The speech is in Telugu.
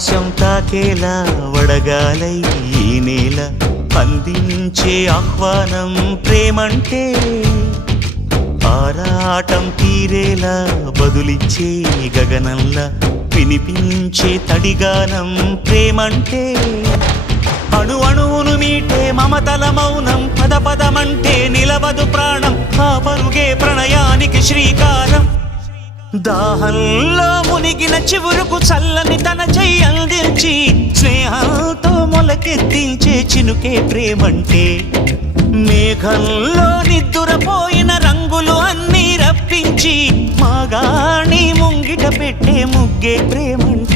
ఆకాశం తాకేలా వడగాలై ఈ నేల అందించే ఆహ్వానం ప్రేమంటే ఆరాటం తీరేలా బదులిచ్చే గగనంలా వినిపించే తడిగానం ప్రేమంటే అణు అణువును మీటే మమతల మౌనం పద పదమంటే నిలవదు ప్రాణం ఆ పరుగే ప్రణయానికి శ్రీకారం దాహంలో మునిగిన చివురుకు చల్లని తన చెయ్యి అందించి స్నేహంతో మొలకెత్తించే చినుకే ప్రేమంటే మేఘంలో నిద్దురపోయిన రంగులు అన్నీ రప్పించి మాగాణి ముంగిట పెట్టే ముగ్గే ప్రేమంటే